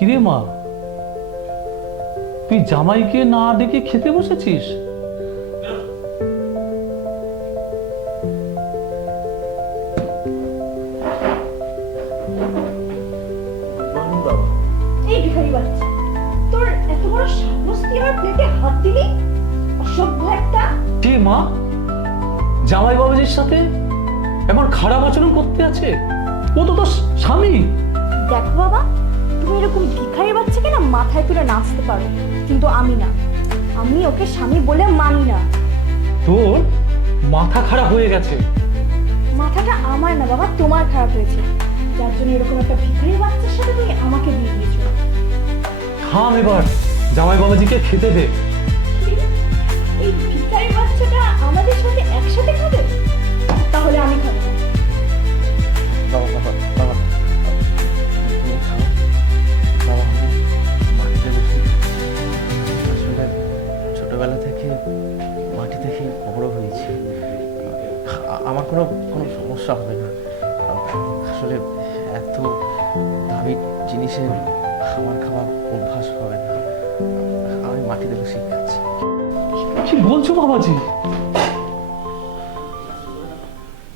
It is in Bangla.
কিরে মা? তুই জামাইকে না ডেকে খেতে বসেছিস? মা? জামাই বাবাজির সাথে এমন খারাপ আচরণ করতে আছে? ও তো তোর স্বামী। দেখো বাবা তুমি এরকম ভিখারি বাচ্চাকে না মাথায় তুলে নাচতে পারো। কিন্তু আমি না। আমি ওকে স্বামী বলে মানি না। তোর মাথা খারাপ হয়ে গেছে। মাথাটা আমার না বাবা তোমার খারাপ হয়েছে। যার জন্য এরকম একটা ভিখারি বাচ্চার সাথে তুমি আমাকে বিয়ে দিয়েছ। থাম এবার। জামাই বাবাজিকে খেতে দে। ছোটবেলা থেকে মাটি থেকে বড় হয়েছি। আমার কোনো কোনো সমস্যা হবে না। আসলে এত দামি জিনিসের খাবার খাওয়া অভ্যাস হবে না। আমি মাটিতে বসে খাচ্ছি কি বলছো বাবাজি?